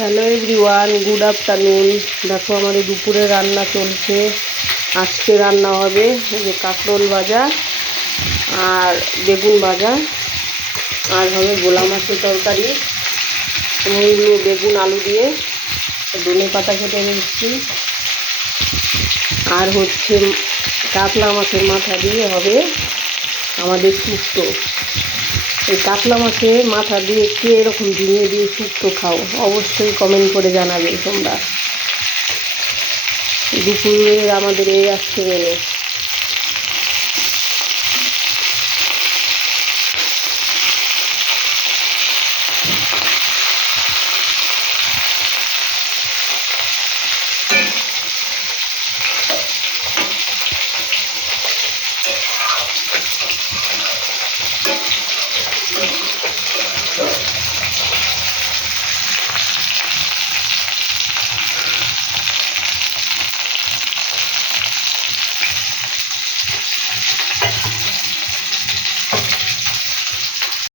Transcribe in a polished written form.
Hello everyone, good afternoon. দেখো আমাদের দুপুরে রান্না চলছে। আজকে রান্না হবে এই যে কাঁকরোল ভাজা আর বেগুন ভাজা, আর হবে ভোলা মাছের তরকারি, মূলো বেগুন আলু দিয়ে ধনে পাতা কেটে নিচ্ছি, আর হচ্ছে কাতলা মাছের মাথা দিয়ে হবে আমাদের শুক্তো। এই কাতলা মাছের মাথা দিয়ে কে এরকম ঝিঙে দিয়ে শুক্তো খাও, অবশ্যই কমেন্ট করে জানাবে তোমরা। দুপুরে আমাদের এই আজকে মেনু।